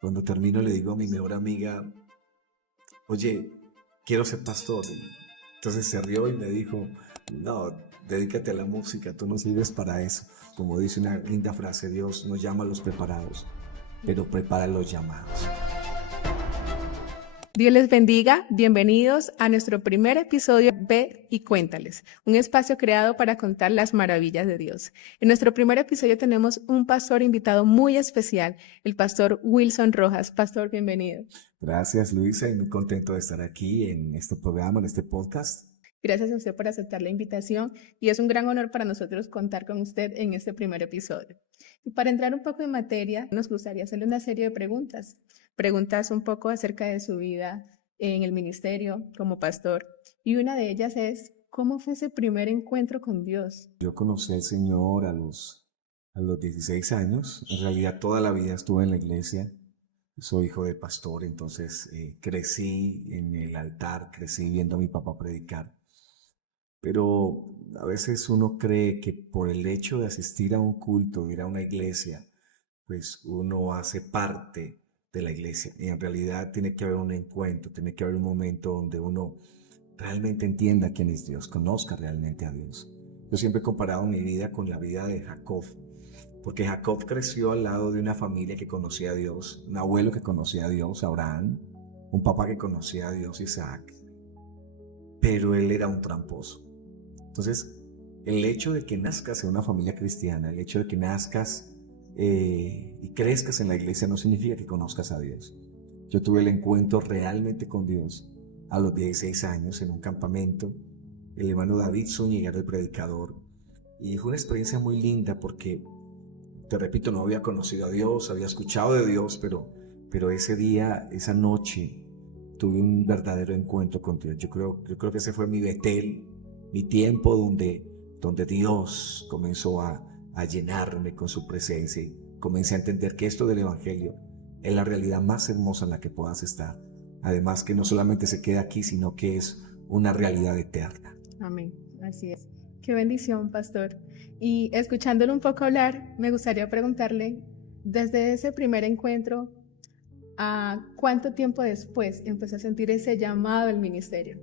Cuando termino le digo a mi mejor amiga, oye, quiero ser pastor. Entonces se rió y me dijo, no, dedícate a la música, tú no sirves para eso. Como dice una linda frase, Dios nos llama a los preparados, pero prepara los llamados. Dios les bendiga, bienvenidos a nuestro primer episodio Ve y Cuéntales, un espacio creado para contar las maravillas de Dios. En nuestro primer episodio tenemos un pastor invitado muy especial, el pastor Wilson Rojas. Pastor, bienvenido. Gracias, Luisa, y muy contento de estar aquí en este programa, en este podcast. Gracias a usted por aceptar la invitación y es un gran honor para nosotros contar con usted en este primer episodio. Y para entrar un poco en materia, nos gustaría hacerle una serie de preguntas un poco acerca de su vida en el ministerio como pastor. Y una de ellas es, ¿cómo fue ese primer encuentro con Dios? Yo conocí al Señor a los 16 años. En realidad toda la vida estuve en la iglesia. Soy hijo de pastor, entonces crecí en el altar, crecí viendo a mi papá predicar. Pero a veces uno cree que por el hecho de asistir a un culto, de ir a una iglesia, pues uno hace parte de la iglesia. Y en realidad tiene que haber un encuentro, tiene que haber un momento donde uno realmente entienda quién es Dios, conozca realmente a Dios. Yo siempre he comparado mi vida con la vida de Jacob, porque Jacob creció al lado de una familia que conocía a Dios, un abuelo que conocía a Dios, Abraham, un papá que conocía a Dios, Isaac, pero él era un tramposo. Entonces, el hecho de que nazcas en una familia cristiana, el hecho de que nazcas y crezcas en la iglesia no significa que conozcas a Dios. Yo tuve el encuentro realmente con Dios a los 16 años en un campamento. El hermano David Zúñiga era el predicador y fue una experiencia muy linda porque, te repito, no había conocido a Dios, había escuchado de Dios, pero ese día, esa noche, tuve un verdadero encuentro con Dios. Yo creo que ese fue mi Betel, mi tiempo donde Dios comenzó a llenarme con su presencia y comencé a entender que esto del Evangelio es la realidad más hermosa en la que puedas estar. Además que no solamente se queda aquí, sino que es una realidad eterna. Amén, así es. Qué bendición, pastor. Y escuchándolo un poco hablar, me gustaría preguntarle, desde ese primer encuentro, ¿a cuánto tiempo después empezó a sentir ese llamado al ministerio?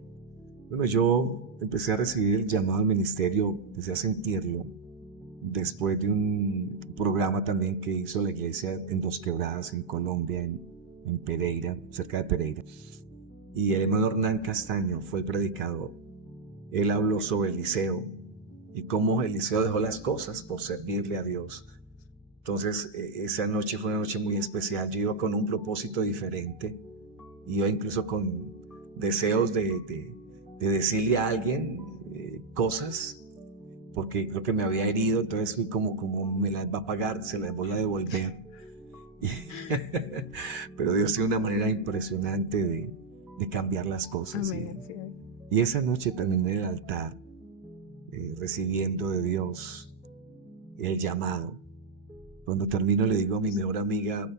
Bueno, yo empecé a recibir el llamado al ministerio, empecé a sentirlo después de un programa también que hizo la iglesia en Dos Quebradas, en Colombia, en Pereira, cerca de Pereira. Y el hermano Hernán Castaño fue el predicador. Él habló sobre Eliseo y cómo Eliseo dejó las cosas por servirle a Dios. Entonces, esa noche fue una noche muy especial. Yo iba con un propósito diferente, iba incluso con deseos de decirle a alguien cosas, porque creo que me había herido, entonces fui como me las va a pagar, se las voy a devolver. Pero Dios tiene una manera impresionante de cambiar las cosas. Amén. Y esa noche terminé en el altar, recibiendo de Dios el llamado. Cuando termino le digo a mi mejor amiga,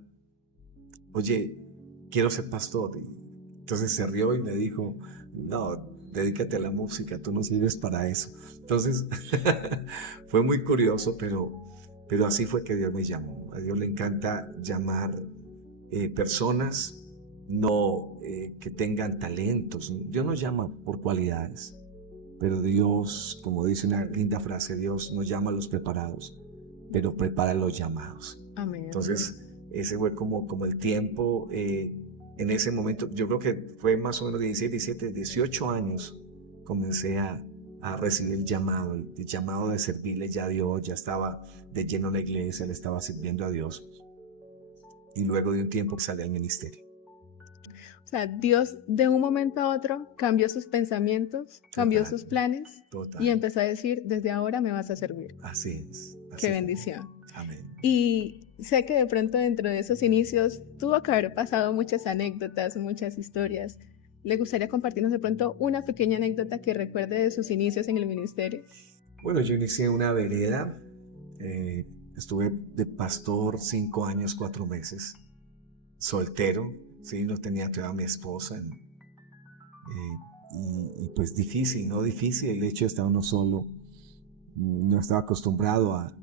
oye, quiero ser pastor. Entonces se rió y me dijo, no, dedícate a la música, tú no sirves para eso. Entonces fue muy curioso, pero así fue que Dios me llamó. A Dios le encanta llamar personas no que tengan talentos. Dios nos llama por cualidades, pero Dios, como dice una linda frase, Dios nos llama a los preparados, pero prepara los llamados. Amén. Entonces ese fue como el tiempo. En ese momento, yo creo que fue más o menos 16, 17, 18 años, comencé a recibir el llamado de servirle ya a Dios. Ya estaba de lleno en la iglesia, le estaba sirviendo a Dios. Y luego de un tiempo salí al ministerio. O sea, Dios de un momento a otro cambió sus pensamientos, cambió sus planes y empezó a decir, desde ahora me vas a servir. Así es. Qué bendición. Amén. Y sé que de pronto dentro de esos inicios tuvo que haber pasado muchas anécdotas, muchas historias. ¿Le gustaría compartirnos de pronto una pequeña anécdota que recuerde de sus inicios en el ministerio? Bueno, yo inicié una vereda. Estuve de pastor 5 años, 4 meses. Soltero, sí, no tenía todavía a mi esposa. Y pues difícil, ¿no? Difícil el hecho de estar uno solo. No estaba acostumbrado a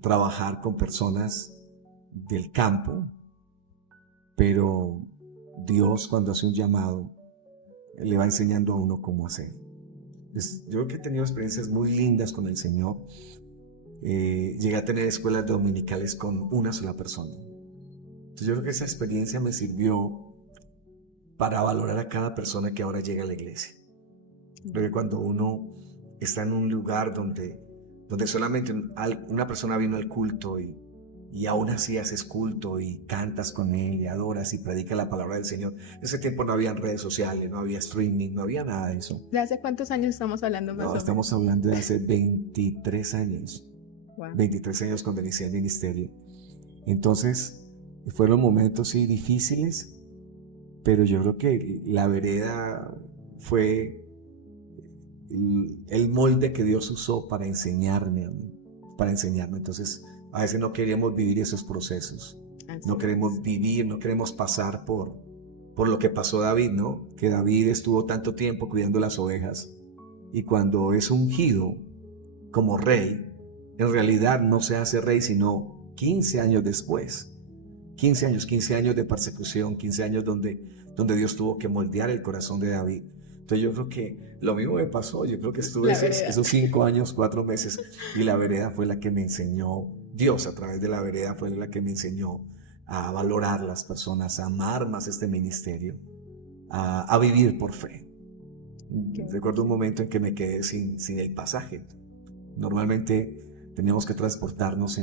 trabajar con personas del campo. pero Dios cuando hace un llamado le va enseñando a uno cómo hacer. Yo creo que he tenido experiencias muy lindas con el Señor. Llegué a tener escuelas dominicales con una sola persona. Entonces yo creo que esa experiencia me sirvió para valorar a cada persona que ahora llega a la iglesia. Creo que cuando uno está en un lugar donde solamente una persona vino al culto y aún así haces culto y cantas con él y adoras y predicas la palabra del Señor. En ese tiempo no había redes sociales, no había streaming, no había nada de eso. ¿De hace cuántos años estamos hablando más o No, menos? estamos hablando de hace 23 años. Wow. 23 años cuando inicié el ministerio. Entonces, fueron momentos sí difíciles, pero yo creo que la vereda fue el molde que Dios usó para enseñarme a mí, para enseñarme. Entonces, a veces no queremos vivir esos procesos. No queremos vivir, no queremos pasar por lo que pasó David, ¿no? Que David estuvo tanto tiempo cuidando las ovejas y cuando es ungido como rey, en realidad no se hace rey sino 15 años después. 15 años de persecución, 15 años donde Dios tuvo que moldear el corazón de David. Entonces yo creo que lo mismo me pasó. Yo creo que estuve esos 5 años, 4 meses y la vereda fue la que me enseñó, Dios a través de la vereda fue la que me enseñó a valorar las personas, a amar más este ministerio, a vivir por fe. Recuerdo un momento en que me quedé sin el pasaje. Normalmente teníamos que transportarnos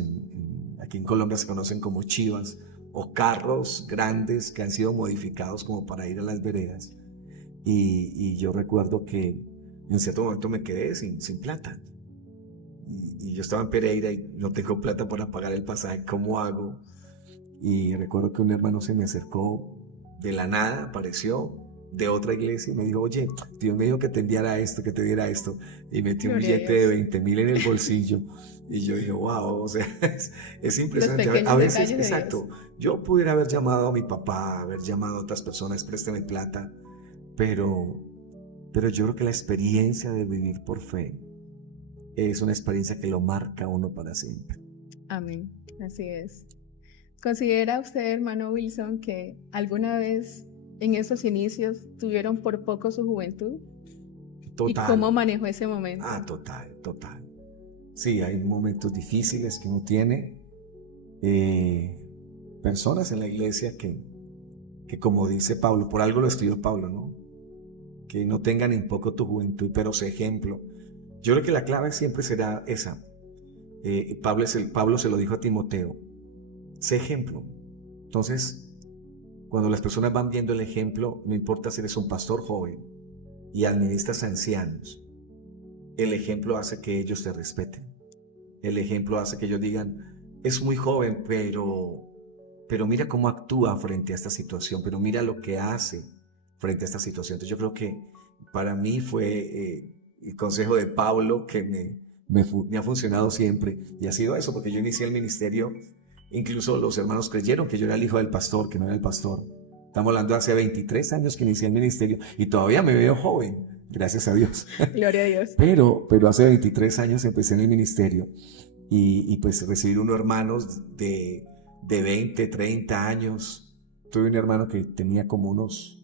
aquí en Colombia se conocen como chivas o carros grandes que han sido modificados como para ir a las veredas. Y yo recuerdo que en cierto momento me quedé sin plata. Y yo estaba en Pereira y no tengo plata para pagar el pasaje. ¿Cómo hago? Y recuerdo que un hermano se me acercó de la nada, apareció de otra iglesia y me dijo, oye, Dios me dijo que te enviara esto, que te diera esto. Y metí un billete de 20,000 en el bolsillo. Y yo dije, wow, o sea, es impresionante. A veces, exacto, yo pudiera haber llamado a mi papá, haber llamado a otras personas, préstame plata, pero yo creo que la experiencia de vivir por fe es una experiencia que lo marca a uno para siempre. Amén, así es. ¿Considera usted, hermano Wilson, que alguna vez en esos inicios tuvieron por poco su juventud? Total. ¿Y cómo manejó ese momento? Total. Sí, hay momentos difíciles que uno tiene. Personas en la iglesia que como dice Pablo, por algo lo escribió Pablo, ¿no? Que no tengan en poco tu juventud, pero sé ejemplo. Yo creo que la clave siempre será esa. Pablo se lo dijo a Timoteo, sé ejemplo. Entonces, cuando las personas van viendo el ejemplo, no importa si eres un pastor joven y administras a ancianos, el ejemplo hace que ellos te respeten. El ejemplo hace que ellos digan, es muy joven, pero mira cómo actúa frente a esta situación, pero mira lo que hace frente a esta situación. Entonces yo creo que para mí fue el consejo de Pablo que me ha funcionado siempre y ha sido eso, porque yo inicié el ministerio, incluso los hermanos creyeron que yo era el hijo del pastor, que no era el pastor. Estamos hablando de hace 23 años que inicié el ministerio y todavía me veo joven, gracias a Dios. Gloria a Dios. Pero hace 23 años empecé en el ministerio y pues recibir unos hermanos de 20, 30 años. Tuve un hermano que tenía como unos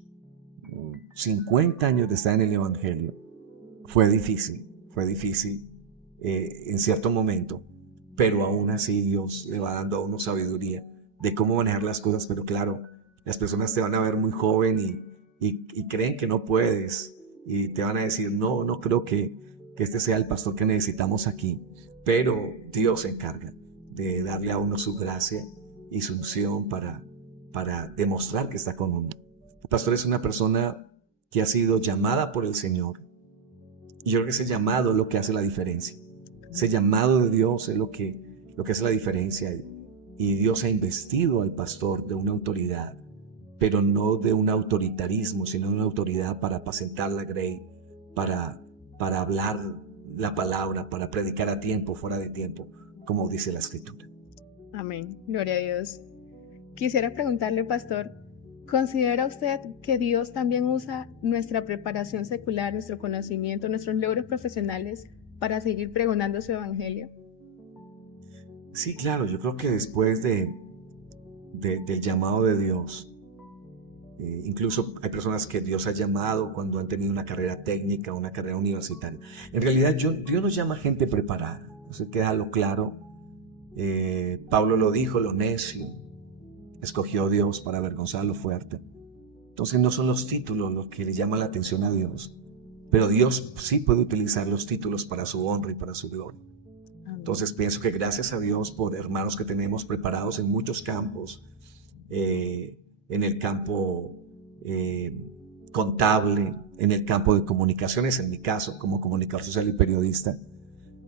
50 años de estar en el evangelio. Fue difícil en cierto momento, pero aún así Dios le va dando a uno sabiduría de cómo manejar las cosas. Pero claro, las personas te van a ver muy joven y creen que no puedes y te van a decir, no creo que este sea el pastor que necesitamos aquí, pero Dios se encarga de darle a uno su gracia y su unción para demostrar que está con uno. El pastor es una persona que ha sido llamada por el Señor y yo creo que ese llamado es lo que hace la diferencia. Ese llamado de Dios es lo que hace la diferencia y Dios ha investido al pastor de una autoridad, pero no de un autoritarismo, sino de una autoridad para apacentar la grey, para hablar la palabra, para predicar a tiempo, fuera de tiempo, como dice la Escritura. Amén, gloria a Dios. Quisiera preguntarle, pastor, ¿considera usted que Dios también usa nuestra preparación secular, nuestro conocimiento, nuestros logros profesionales para seguir pregonando su evangelio? Sí, claro, yo creo que después del llamado de Dios, Incluso hay personas que Dios ha llamado cuando han tenido una carrera técnica, una carrera universitaria. En realidad Dios nos llama a gente preparada. Eso queda lo claro. Pablo lo dijo, lo necio escogió Dios para avergonzar lo fuerte. Entonces no son los títulos los que le llaman la atención a Dios, pero Dios sí puede utilizar los títulos para su honra y para su gloria. Entonces pienso que gracias a Dios por hermanos que tenemos preparados en muchos campos, en el campo contable, en el campo de comunicaciones, en mi caso como comunicador social y periodista,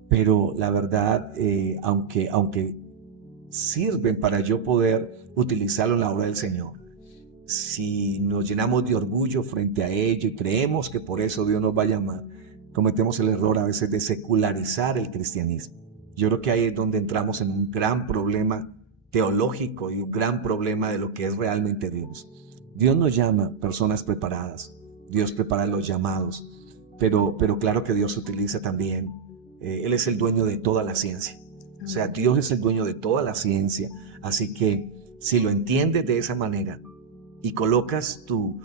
pero la verdad, aunque sirven para yo poder utilizarlo en la obra del Señor, si nos llenamos de orgullo frente a ello y creemos que por eso Dios nos va a llamar, cometemos el error a veces de secularizar el cristianismo. Yo creo que ahí es donde entramos en un gran problema teológico y un gran problema de lo que es realmente Dios. Dios nos llama personas preparadas, Dios prepara los llamados, pero claro que Dios utiliza también, Él es el dueño de toda la ciencia. O sea, Dios es el dueño de toda la ciencia, así que si lo entiendes de esa manera y colocas tu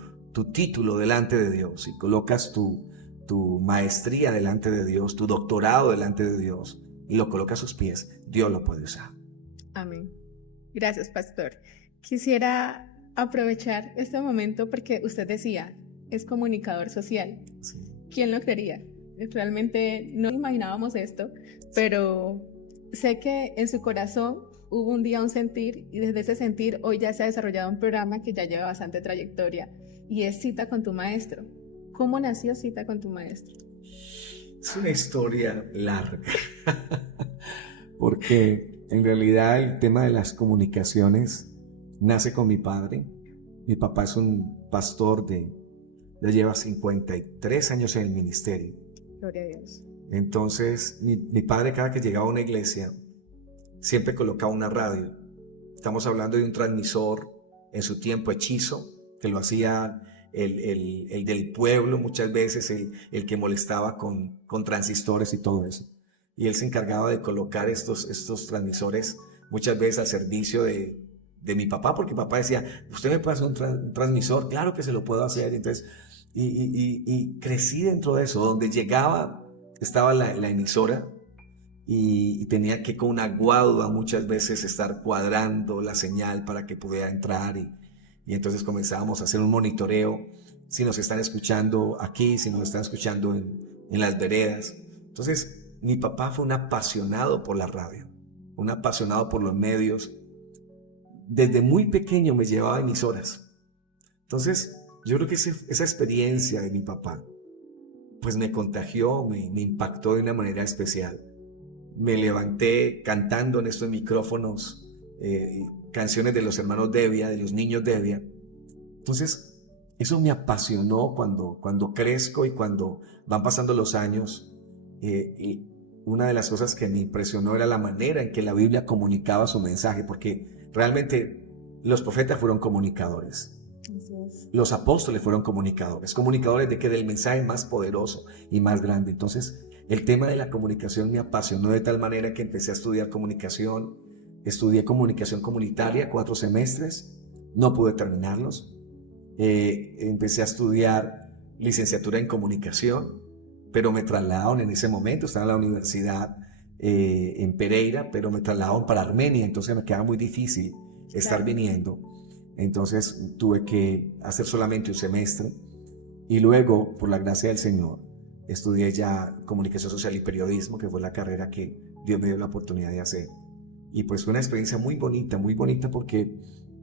título delante de Dios y colocas tu maestría delante de Dios, tu doctorado delante de Dios y lo colocas a sus pies, Dios lo puede usar. Amén. Gracias, pastor. Quisiera aprovechar este momento porque usted decía, es comunicador social. Sí. ¿Quién lo creería? Realmente no imaginábamos esto, pero sé que en su corazón hubo un día un sentir y desde ese sentir hoy ya se ha desarrollado un programa que ya lleva bastante trayectoria y es Cita con tu Maestro. ¿Cómo nació Cita con tu Maestro? Es una historia larga, porque en realidad el tema de las comunicaciones nace con mi padre. Mi papá es un pastor ya lleva 53 años en el ministerio. Gloria a Dios. Entonces, mi padre cada que llegaba a una iglesia, siempre colocaba una radio. Estamos hablando de un transmisor en su tiempo hechizo, que lo hacía el del pueblo muchas veces, el que molestaba con transistores y todo eso. Y él se encargaba de colocar estos transmisores muchas veces al servicio de mi papá, porque mi papá decía, ¿usted me puede hacer un transmisor? Claro que se lo puedo hacer. Entonces, y crecí dentro de eso. Donde llegaba, estaba la emisora y tenía que con una guadua muchas veces estar cuadrando la señal para que pudiera entrar y entonces comenzábamos a hacer un monitoreo, si nos están escuchando aquí, si nos están escuchando en las veredas. Entonces, mi papá fue un apasionado por la radio, un apasionado por los medios. Desde muy pequeño me llevaba a emisoras. Entonces, yo creo que esa experiencia de mi papá, pues me contagió, me impactó de una manera especial. Me levanté cantando en estos micrófonos canciones de los hermanos Devia, de los niños Devia. Entonces, eso me apasionó cuando crezco y cuando van pasando los años. Y una de las cosas que me impresionó era la manera en que la Biblia comunicaba su mensaje, porque realmente los profetas fueron comunicadores. Los apóstoles fueron comunicadores de que del mensaje más poderoso y más grande. Entonces, el tema de la comunicación me apasionó de tal manera que empecé a estudiar comunicación. Estudié comunicación comunitaria 4 semestres, no pude terminarlos. Empecé a estudiar licenciatura en comunicación, pero me trasladaron en ese momento, estaba en la universidad en Pereira, pero me trasladaron para Armenia, entonces me quedaba muy difícil estar viniendo. Entonces tuve que hacer solamente un semestre y luego, por la gracia del Señor, estudié ya comunicación social y periodismo, que fue la carrera que Dios me dio la oportunidad de hacer. Y pues fue una experiencia muy bonita porque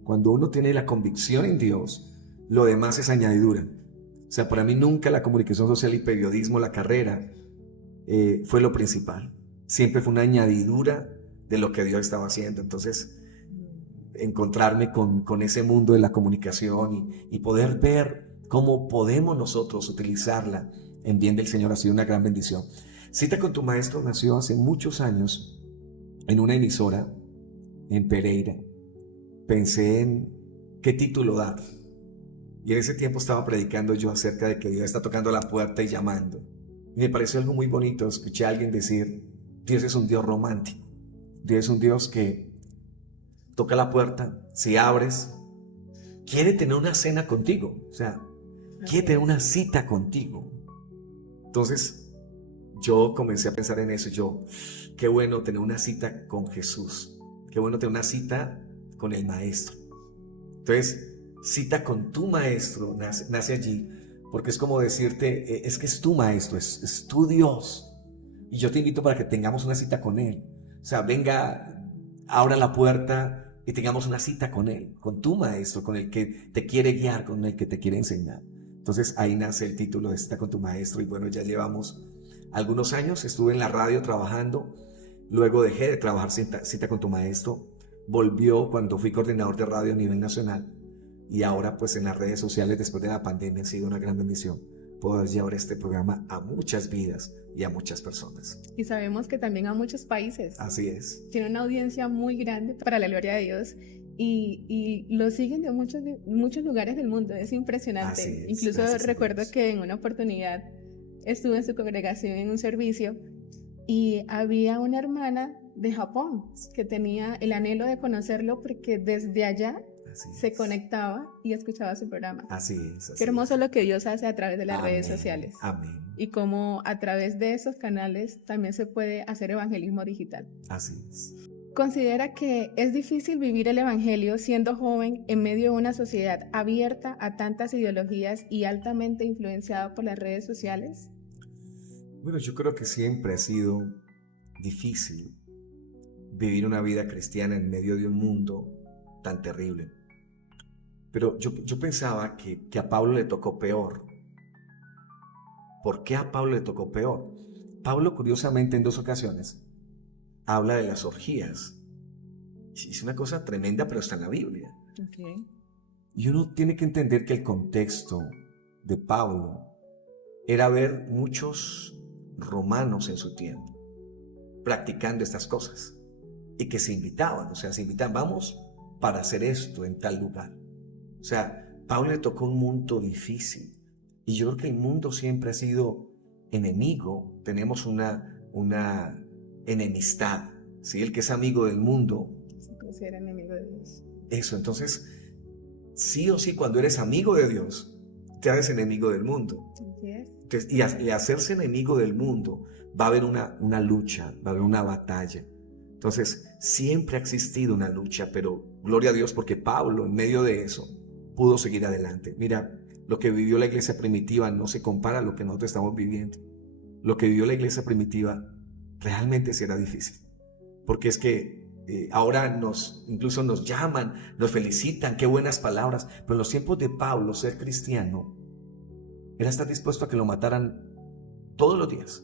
cuando uno tiene la convicción en Dios, lo demás es añadidura. O sea, para mí nunca la comunicación social y periodismo, la carrera, fue lo principal. Siempre fue una añadidura de lo que Dios estaba haciendo. Entonces, encontrarme con ese mundo de la comunicación y poder ver cómo podemos nosotros utilizarla en bien del Señor ha sido una gran bendición. Cita con tu Maestro nació hace muchos años en una emisora en Pereira. Pensé en qué título dar. Y en ese tiempo estaba predicando yo acerca de que Dios está tocando la puerta y llamando. Y me pareció algo muy bonito. Escuché a alguien decir, Dios es un Dios romántico. Dios es un Dios que toca la puerta. Si abres, quiere tener una cena contigo, o sea, quiere tener una cita contigo. Entonces, yo comencé a pensar en eso. Qué bueno tener una cita con Jesús. Qué bueno tener una cita con el Maestro. Entonces, cita con tu Maestro nace allí, porque es como decirte, es que es tu Maestro, es tu Dios. Y yo te invito para que tengamos una cita con Él. O sea, venga, abra la puerta y tengamos una cita con Él, con tu Maestro, con el que te quiere guiar, con el que te quiere enseñar. Entonces, ahí nace el título de Cita con tu Maestro. Y bueno, ya llevamos algunos años. Estuve en la radio trabajando, luego dejé de trabajar cita con tu Maestro, volvió cuando fui coordinador de radio a nivel nacional, y ahora pues en las redes sociales después de la pandemia ha sido una gran bendición poder llevar este programa a muchas vidas y a muchas personas. Y sabemos que también a muchos países. Así es. Tiene una audiencia muy grande para la gloria de Dios. Y lo siguen de muchos lugares del mundo. Es impresionante. Así es, incluso recuerdo que en una oportunidad estuve en su congregación en un servicio y había una hermana de Japón que tenía el anhelo de conocerlo porque desde allá se conectaba y escuchaba su programa. Así es. Qué hermoso lo que Dios hace a través de las Amén, redes sociales. Amén. Y cómo a través de esos canales también se puede hacer evangelismo digital. Así es. ¿Considera que es difícil vivir el evangelio siendo joven en medio de una sociedad abierta a tantas ideologías y altamente influenciada por las redes sociales? Bueno, yo creo que siempre ha sido difícil vivir una vida cristiana en medio de un mundo tan terrible. Pero yo pensaba que a Pablo le tocó peor. ¿Por qué a Pablo le tocó peor? Pablo, curiosamente, en 2 ocasiones habla de las orgías. Es una cosa tremenda, pero está en la Biblia. Okay. Y uno tiene que entender que el contexto de Pablo era ver muchos romanos en su tiempo practicando estas cosas y que se invitaban, vamos para hacer esto en tal lugar. O sea, Pablo le tocó un mundo difícil y yo creo que el mundo siempre ha sido enemigo. Tenemos una enemistad, ¿sí? El que es amigo del mundo Se considera enemigo de Dios. Eso, entonces, sí o sí, cuando eres amigo de Dios, te haces enemigo del mundo. Así es. Entonces, y hacerse enemigo del mundo, va a haber una lucha, va a haber una batalla. Entonces, siempre ha existido una lucha, pero gloria a Dios porque Pablo, en medio de eso, pudo seguir adelante. Mira, lo que vivió la iglesia primitiva no se compara a lo que nosotros estamos viviendo. Lo que vivió la iglesia primitiva realmente sí era difícil, porque es que ahora incluso nos llaman, nos felicitan, qué buenas palabras, pero en los tiempos de Pablo ser cristiano era estar dispuesto a que lo mataran todos los días,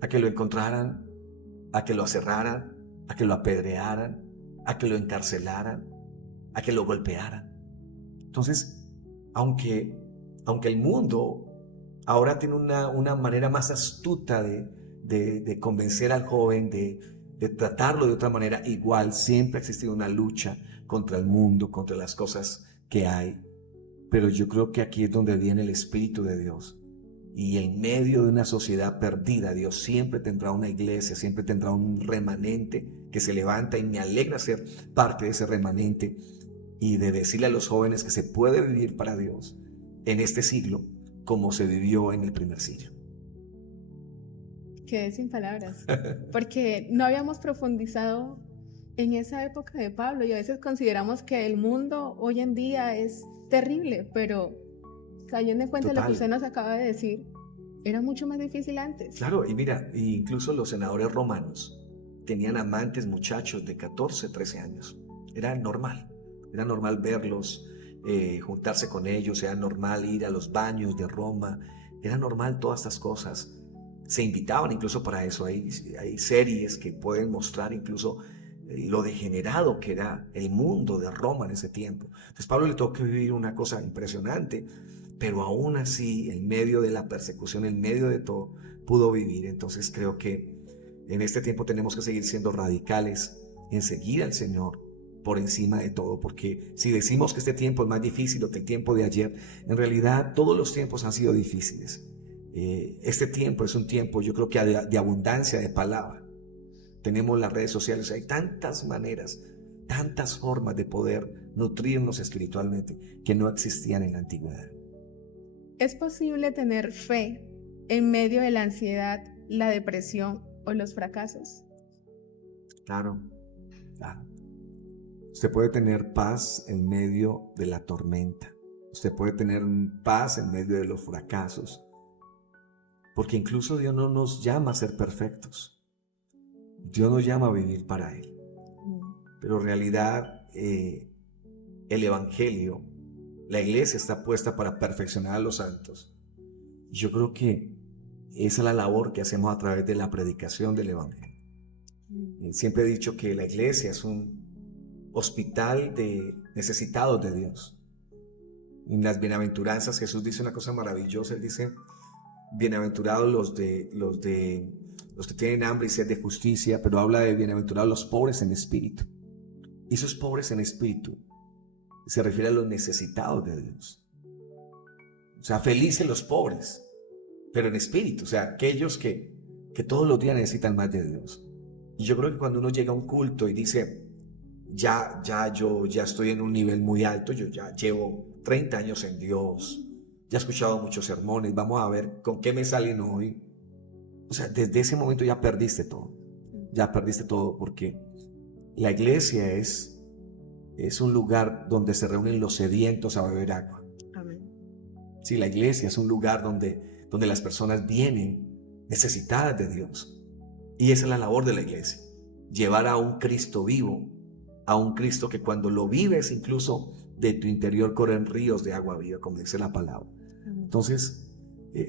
a que lo encontraran, a que lo aserraran, a que lo apedrearan, a que lo encarcelaran, a que lo golpearan. Entonces, aunque el mundo ahora tiene una manera más astuta de convencer al joven, de tratarlo de otra manera, igual siempre ha existido una lucha contra el mundo, contra las cosas que hay. Pero yo creo que aquí es donde viene el Espíritu de Dios. Y en medio de una sociedad perdida, Dios siempre tendrá una iglesia, siempre tendrá un remanente que se levanta, y me alegra ser parte de ese remanente y de decirle a los jóvenes que se puede vivir para Dios en este siglo como se vivió en el primer siglo. Quedé sin palabras, porque no habíamos profundizado en esa época de Pablo y a veces consideramos que el mundo hoy en día es terrible, pero cayendo en cuenta de lo que usted nos acaba de decir, era mucho más difícil antes. Claro, y mira, incluso los senadores romanos tenían amantes muchachos de 14, 13 años. Era normal verlos, juntarse con ellos, era normal ir a los baños de Roma, era normal todas estas cosas. Se invitaban incluso para eso. Hay series que pueden mostrar incluso lo degenerado que era el mundo de Roma en ese tiempo. Entonces Pablo le tuvo que vivir una cosa impresionante, pero aún así, en medio de la persecución, en medio de todo, pudo vivir. Entonces creo que en este tiempo tenemos que seguir siendo radicales en seguir al Señor por encima de todo, porque si decimos que este tiempo es más difícil que el tiempo de ayer, en realidad todos los tiempos han sido difíciles. Este tiempo es un tiempo, yo creo que de abundancia de palabra. Tenemos las redes sociales, hay tantas maneras tantas formas de poder nutrirnos espiritualmente que no existían en la antigüedad. ¿Es posible tener fe en medio de la ansiedad, la depresión o los fracasos? Claro, claro. Usted puede tener paz en medio de la tormenta. Usted puede tener paz en medio de los fracasos. Porque incluso Dios no nos llama a ser perfectos. Dios nos llama a vivir para Él. Pero en realidad el Evangelio, la iglesia está puesta para perfeccionar a los santos. Yo creo que esa es la labor que hacemos a través de la predicación del Evangelio. Siempre he dicho que la iglesia es un hospital de necesitados de Dios. En las bienaventuranzas Jesús dice una cosa maravillosa. Él dice: bienaventurados los que tienen hambre y sed de justicia, pero habla de bienaventurados los pobres en espíritu. Y esos pobres en espíritu se refiere a los necesitados de Dios. O sea, felices los pobres, pero en espíritu. O sea, aquellos que todos los días necesitan más de Dios. Y yo creo que cuando uno llega a un culto y dice: yo ya estoy en un nivel muy alto, yo ya llevo 30 años en Dios, ya he escuchado muchos sermones, vamos a ver con qué me salen hoy. O sea, desde ese momento ya perdiste todo, porque la iglesia es un lugar donde se reúnen los sedientos a beber agua. Amén. Sí, la iglesia es un lugar donde las personas vienen necesitadas de Dios. Y esa es la labor de la iglesia, llevar a un Cristo vivo, a un Cristo que cuando lo vives, incluso de tu interior corren ríos de agua viva, como dice la palabra. Entonces,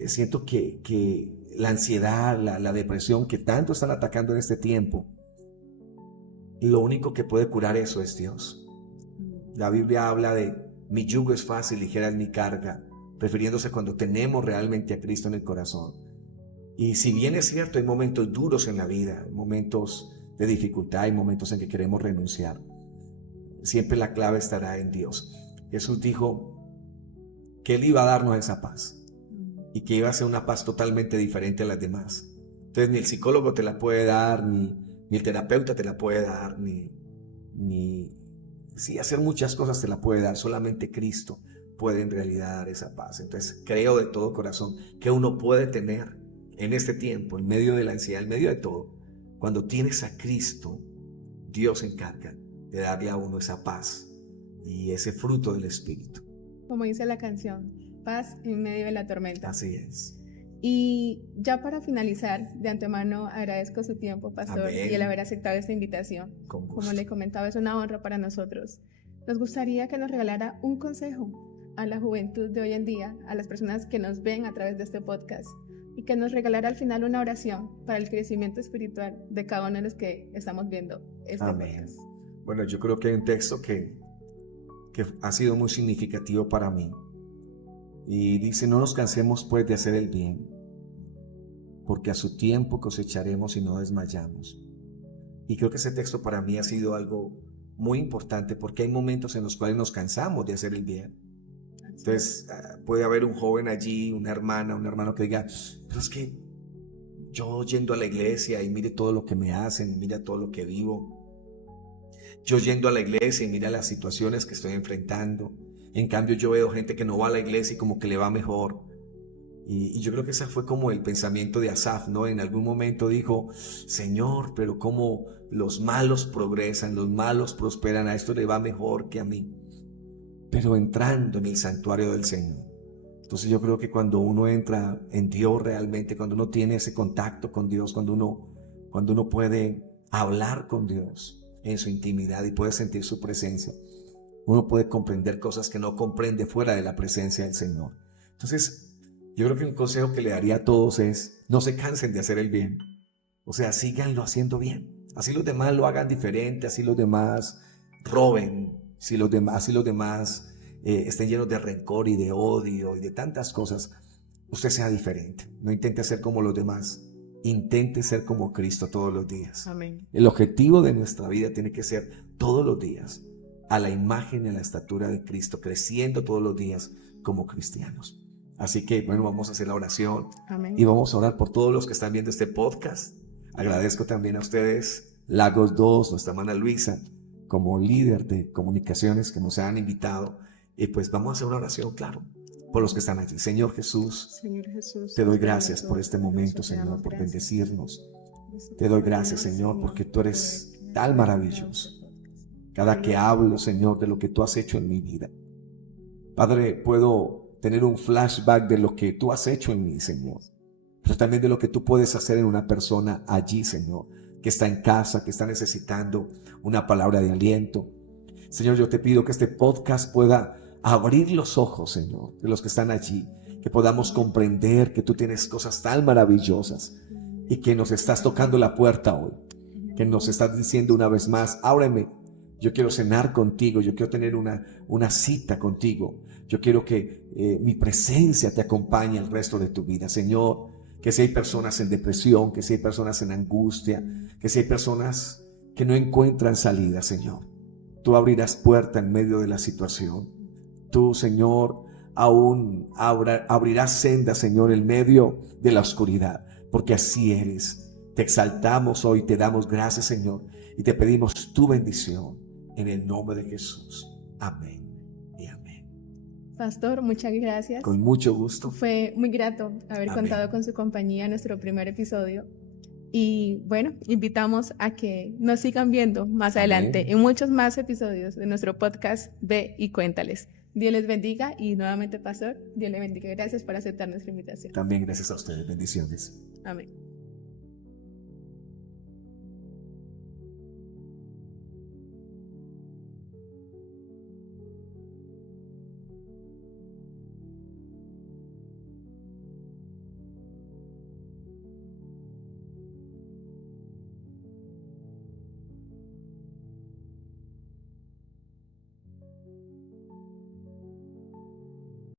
siento que la ansiedad, la depresión que tanto están atacando en este tiempo, lo único que puede curar eso es Dios. La Biblia habla de: mi yugo es fácil, ligera es mi carga, refiriéndose cuando tenemos realmente a Cristo en el corazón. Y si bien es cierto, hay momentos duros en la vida, hay momentos de dificultad, hay momentos en que queremos renunciar, siempre la clave estará en Dios. Jesús dijo que Él iba a darnos esa paz y que iba a ser una paz totalmente diferente a las demás. Entonces ni el psicólogo te la puede dar, ni el terapeuta te la puede dar, sí, hacer muchas cosas te la puede dar. Solamente Cristo puede en realidad dar esa paz. Entonces creo de todo corazón que uno puede tener en este tiempo, en medio de la ansiedad, en medio de todo, cuando tienes a Cristo, Dios se encarga de darle a uno esa paz y ese fruto del Espíritu. Como dice la canción, paz en medio de la tormenta. Así es. Y ya para finalizar, de antemano agradezco su tiempo, pastor, Amén. y el haber aceptado esta invitación. Con gusto. Como le comentaba, es una honra para nosotros. Nos gustaría que nos regalara un consejo a la juventud de hoy en día, a las personas que nos ven a través de este podcast, y que nos regalara al final una oración para el crecimiento espiritual de cada uno de los que estamos viendo este Amén. podcast. Bueno, yo creo que hay un texto que ha sido muy significativo para mí. Y dice: no nos cansemos pues de hacer el bien, porque a su tiempo cosecharemos y no desmayamos. Y creo que ese texto para mí ha sido algo muy importante, porque hay momentos en los cuales nos cansamos de hacer el bien. Entonces puede haber un joven allí, una hermana, un hermano que diga: pero es que yo yendo a la iglesia y mire todo lo que me hacen, y mira todo lo que vivo. Yo yendo a la iglesia y mira las situaciones que estoy enfrentando. En cambio yo veo gente que no va a la iglesia y como que le va mejor. Y yo creo que ese fue como el pensamiento de Asaf, ¿no? En algún momento dijo: Señor, pero cómo los malos progresan, los malos prosperan, a esto le va mejor que a mí. Pero entrando en el santuario del Señor. Entonces yo creo que cuando uno entra en Dios realmente, cuando uno tiene ese contacto con Dios, cuando uno puede hablar con Dios en su intimidad y puede sentir su presencia, uno puede comprender cosas que no comprende fuera de la presencia del Señor. Entonces yo creo que un consejo que le daría a todos es: no se cansen de hacer el bien. O sea, síganlo haciendo bien. Así los demás lo hagan diferente, así los demás roben, si los demás estén llenos de rencor y de odio y de tantas cosas, usted sea diferente. No intente ser como los demás, intente ser como Cristo todos los días. Amén. El objetivo de nuestra vida tiene que ser todos los días a la imagen y a la estatura de Cristo, creciendo todos los días como cristianos. Así que bueno, vamos a hacer la oración. Amén. Y vamos a orar por todos los que están viendo este podcast. Agradezco también a ustedes, Lagos 2, nuestra hermana Luisa, como líder de comunicaciones que nos han invitado, pues vamos a hacer una oración, claro, por los que están allí. Señor Jesús, Señor Jesús, te doy Señor, gracias por este momento, te damos Señor, por gracias. bendecirnos. Por Te doy tu gracias, vida, Señor, porque tú eres por tan crear este maravilloso. podcast. Cada que hablo, Señor, de lo que tú has hecho en mi vida, Padre, puedo tener un flashback de lo que tú has hecho en mí, Señor, pero también de lo que tú puedes hacer en una persona allí, Señor, que está en casa, que está necesitando una palabra de aliento. Señor, yo te pido que este podcast pueda abrir los ojos, Señor, de los que están allí, que podamos comprender que tú tienes cosas tan maravillosas y que nos estás tocando la puerta hoy, que nos estás diciendo una vez más, ábreme, yo quiero cenar contigo, yo quiero tener una cita contigo, yo quiero que mi presencia te acompañe el resto de tu vida, Señor. Que si hay personas en depresión, que si hay personas en angustia, que si hay personas que no encuentran salida, Señor, tú abrirás puerta en medio de la situación. Tú, Señor, aún abrirás senda, Señor, en medio de la oscuridad, porque así eres. Te exaltamos hoy, te damos gracias, Señor, y te pedimos tu bendición en el nombre de Jesús. Amén y amén. Pastor, muchas gracias. Con mucho gusto. Fue muy grato haber Amén. contado con su compañía en nuestro primer episodio. Y bueno, invitamos a que nos sigan viendo más adelante en muchos más episodios de nuestro podcast Ve y Cuéntales. Dios les bendiga y nuevamente, Pastor, Dios le bendiga. Gracias por aceptar nuestra invitación. También gracias a ustedes. Bendiciones. Amén.